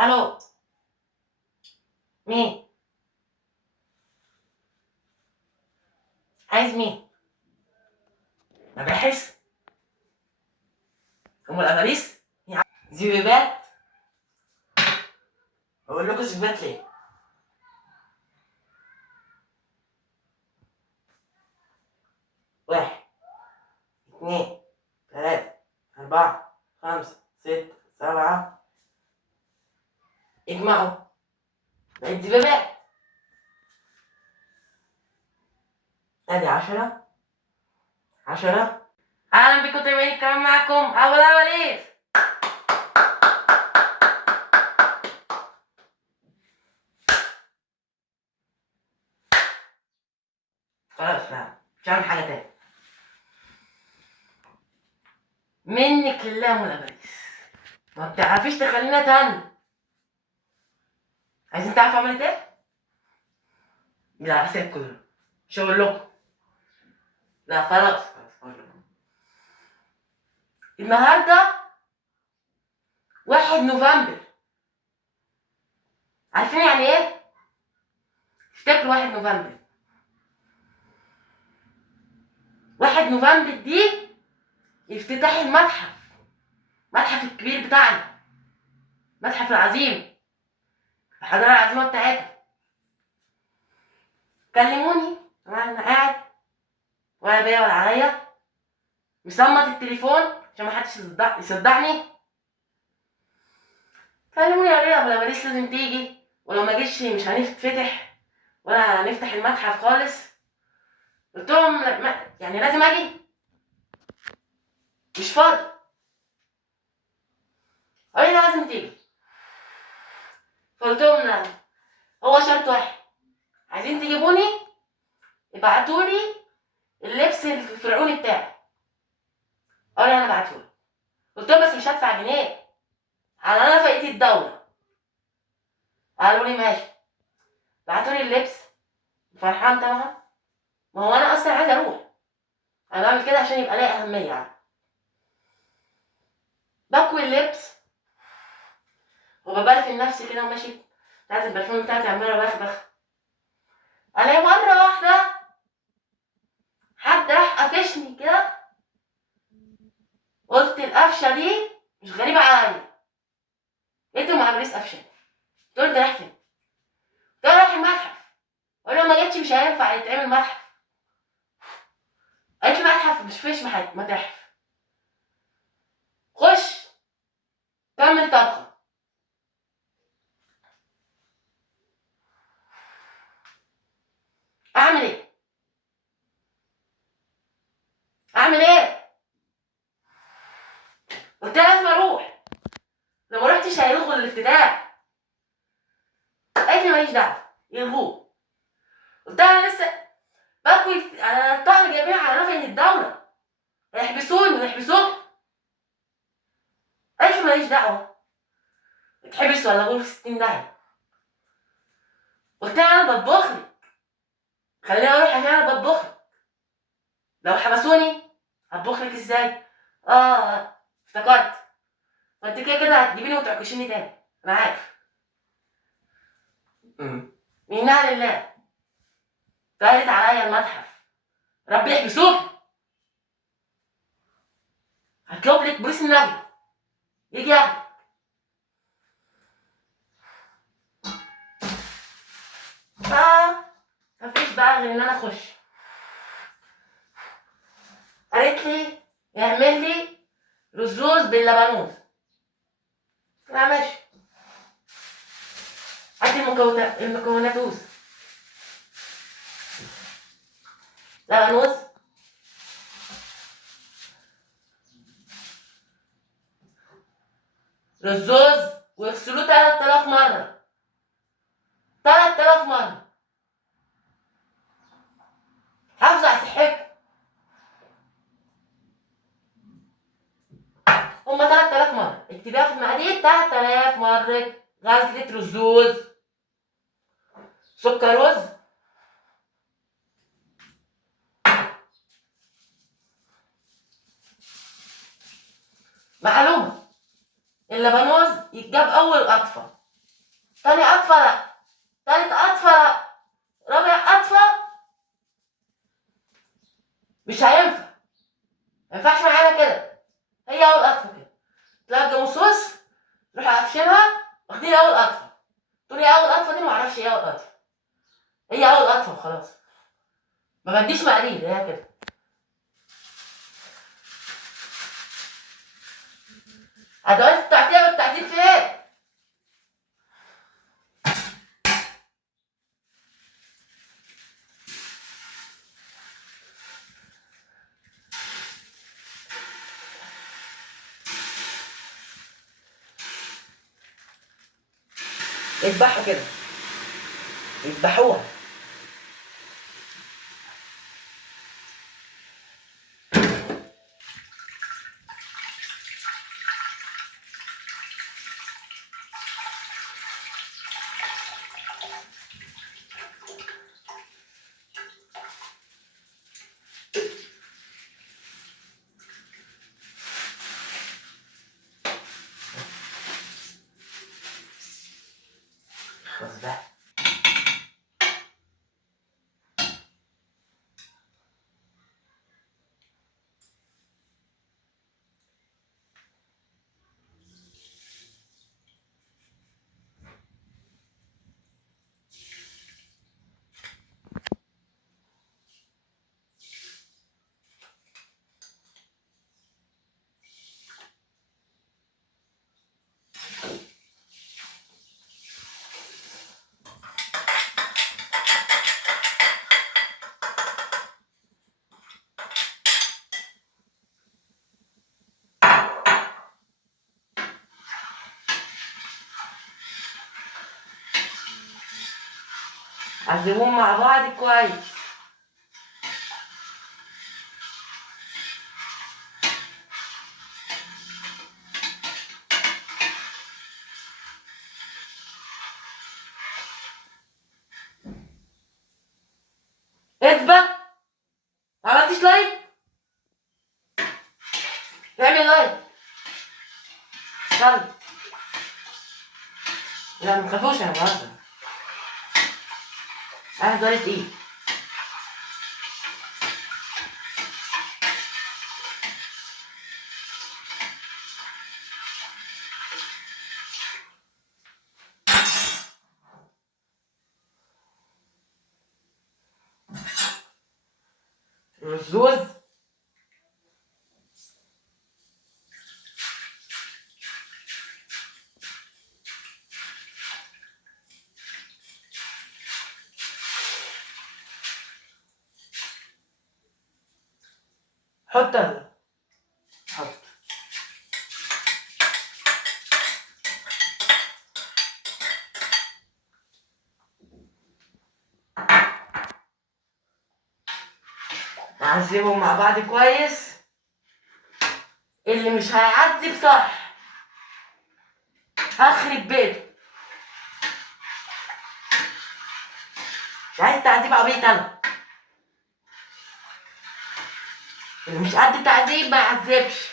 الو. مين؟ عايز مين؟ مباحث؟ ام الاباريس؟ زبيبات؟ اقول لكم زبيبات ليه؟ واحد، اتنين، تلاتة، أربعة، خمسة، ستة، سبعة. اجمعوا. بقت زبيبات. ادي 10. اهلا بكم تاني، كمان معكم ابو الاباريس. خلاص لا، مش هعمل حاجة تاني. منك لله يا ام الاباريس، ما بتعرفيش تخلينا تاني. عايزين تعرفوا عملت ايه؟ لا سيبكم دول، مش هقول لكم. لا خلاص هقول لكم. النهارده 1 نوفمبر. عارفين يعني ايه؟ افتكروا 1 نوفمبر. 1 نوفمبر دي افتتاح المتحف الكبير بتاعنا، المتحف العظيم، الحضارة العظيمة بتاعتنا. كلموني وانا قاعد، ولا بيا ولا عليا، مصمت التليفون عشان محدش يصدعني. كلموني قالوا لي يا ابو لباريس لازم تيجي، ولو ما جيتش مش هنفتح ولا هنفتح المتحف خالص. قلت لهم يعني لازم اجي، مش فاضي. قالوا لي لازم تيجي. فقلت لهم لا، هو شرط واحد، عايزين تجيبوني ابعتولي اللبس الفرعوني بتاعي. قالوا لي انا ابعتهولك. قلت لهم بس مش هدفع جنيه على نفقة الدولة. قالوا لي ماشي. بعتولي اللبس، فرحان طبعا. ما هو انا اصلا عايز اروح، انا بعمل كده عشان يبقى ليا اهمية يعني. بكوي اللبس وببرفن نفسي كده وماشي، بتاعت البرفان بتاعتي عمالة بخبخ. الاقي مرة واحدة حد راح قفشني كده. قلت القفشة دي مش غريبة عليا. لقيت ام عبريس قفشاني. قلت له انت رايح فين؟ قلت له رايح المتحف. قال له ما جتش مش هينفع يتعمل متحف. قالت لي متحف مش فيش متاحف. خش كمل طبخة. اعمل ايه؟ اعمل ايه؟ قلت لها لازم اروح، لو ما رحتش هيلغوا الافتتاح. قالت لي ماليش دعوه يلغوه. قلت لها انا لسه بكوي، انا الطقم جايبين على نفقة الدوله، هيحبسوني ويحبسوك. قالت لي ماليش دعوه، اتحبس ولا غور في 60 داهيه. قلت لها انا بطبخ لك، خليني اروح عشان انا بطبخ لك. لو حبسوني هطبخ لك ازاي؟ افتكرت. فانت كده كده هتجيبيني وتعكشيني تاني، انا عارف. منها لله. قالت عليا المتحف، ربي يحبسوك. هطلب لك بوليس النجدة يجي ياخدك. مفيش بقى غير ان انا اخش. قالت لي اعمل لي رزوز باللبنوز. لا ماشي. هات المكوناتوز. لبنوز، رزوز، واغسلوه 3000 مرة. 3000 مرة. حافظوا على صحتكم. هما 3000 مرة، اكتبيها في المقادير. 3000 مرة غسلة رزوز. سكر رز. معلومة، اللبنوز يتجاب أول قطفة، تاني اطفى، تالت اطفى، رابع اطفى. مش هينفع، ما ينفعش معانا كده. هي اول اطفى كده تلاقي الجاموسوس نروح قافشينها واخدين اول اطفى. تقولي اول اطفى دي معرفش ايه اول اطفى، هي اول اطفى وخلاص. ما بديش مقليل، هي كده. ادوات التعتيق والتعذيب فين؟ يذبحوا كده، يذبحوها. خلاص بقى. عذبوهم مع بعض كويس. اثبت. ما عملتيش لايك؟ اعمل لايك. يلا. لا ما تخافوش، انا بهزر. انا ضربت ايد. الزوز. حط هنا. حط. نعذبهم مع بعض كويس. اللي مش هيعذب صح هخرب بيته. مش عايز تعذيب عبيط انا. اللي مش قد التعذيب ما يعذبش.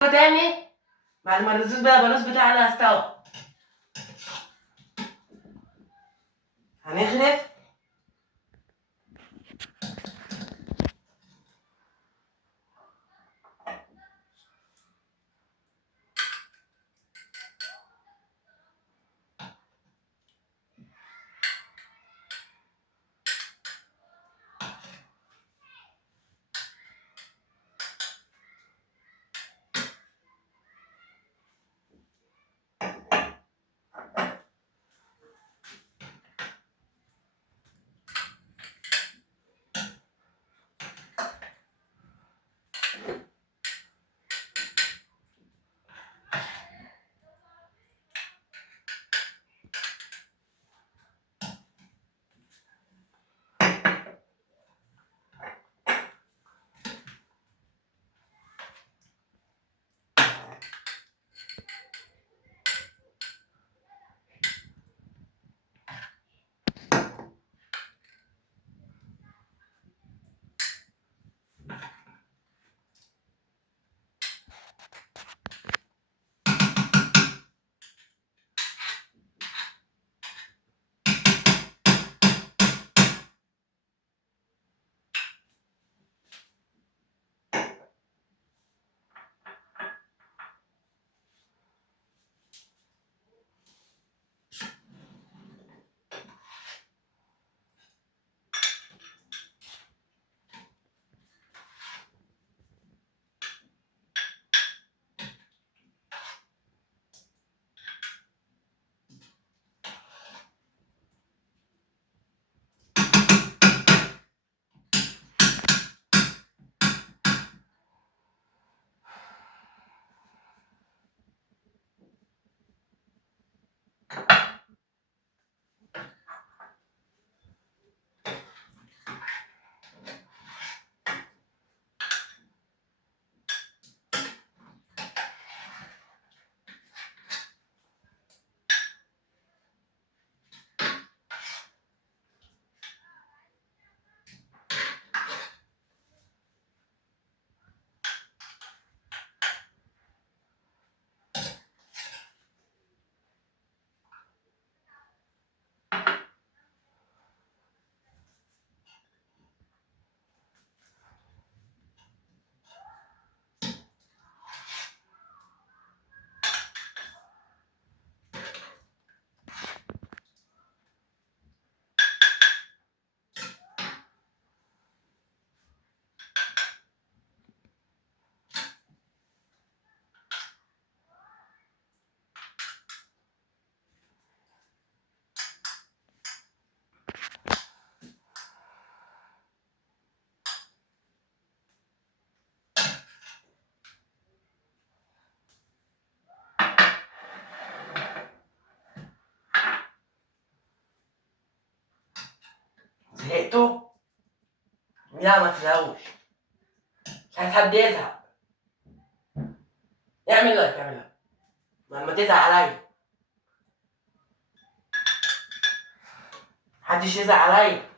تاني بعد ما الرصاص بقى البانوس بتاعنا استوى. هنغرف. زهقتوا؟ لا ما تزهقوش، مش عايز حد يزهق. اعمل لايك اعمل لايك لما تزهق عليا، محدش يزهق عليا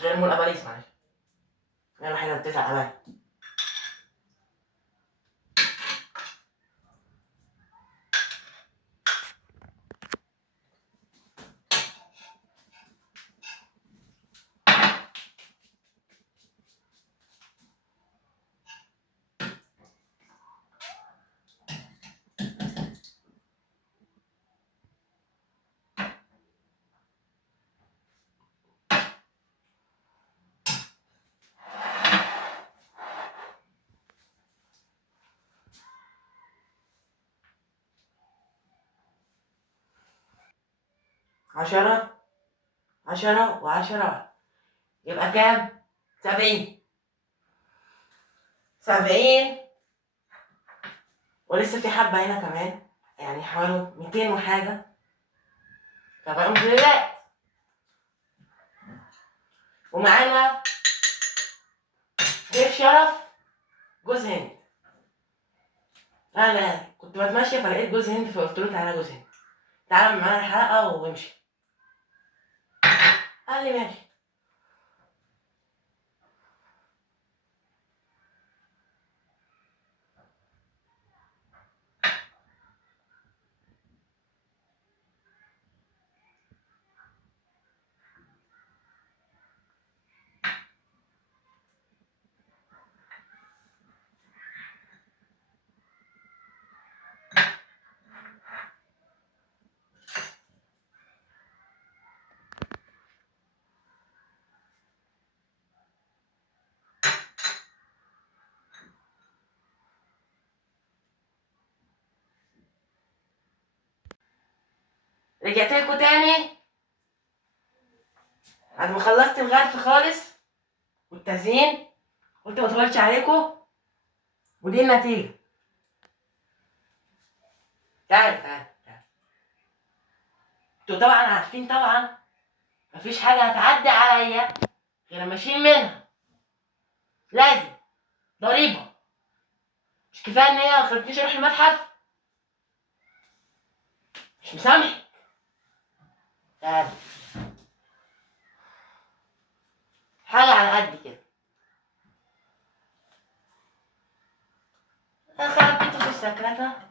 غير منى باريس، معلش هي الوحيدة اللي بتزهق عليا. عشرة، 10 و10 يبقى كام؟ 70. 70 ولسه في حبة هنا كمان، يعني حوالي 200 وحاجة، فبقى مخللات. ومعانا ضيف شرف، جوز هند. أنا كنت بتمشى فلقيت جوز هند فقلت له تعالى جوز هند، تعالى معانا الحلقة وامشي. قال لي ماشي. رجعت لكم تاني بعد ما خلصت الغرف خالص والتزيين، قلت ما اطولش عليكم، ودي النتيجة. تعال. انتوا طبعا عارفين طبعا مفيش حاجة هتعدي عليا غير لما اشيل منها، لازم ضريبة. مش كفاية ان هي مخلتنيش اروح المتحف؟ مش مسامح. تعال، حاجة على قد كده، خبيته في السكرتة.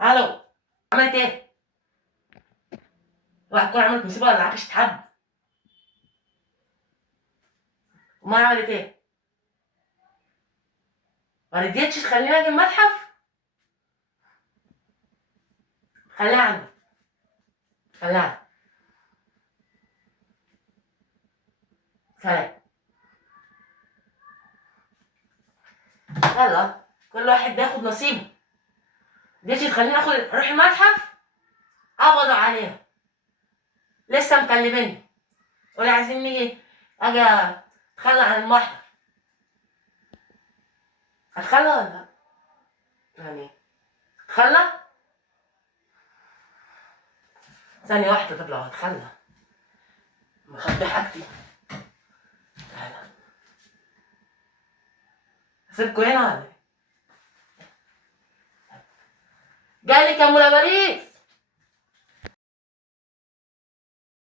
الو، عملت ايه؟ اوعى تكون عملت مصيبة ولا عكشت حد. وما عملت ايه؟ ما رضيتش تخليني اجي المتحف؟ خليها عندي، خليها عندي. سلام. يلا كل واحد بياخد نصيبه. رضيتش تخليني اروح المتحف؟ قبضوا عليها، لسه مكلميني ولا عايزين نيجي اجي اتخلى عن المحضر. هتخلى ولا لا؟ يعني اتخلى؟ ثانية واحدة، طب لو هتخلى مخبي حاجتي. تعالى، اسيبكوا هنا ولا ايه؟ جالك يا منى باريس.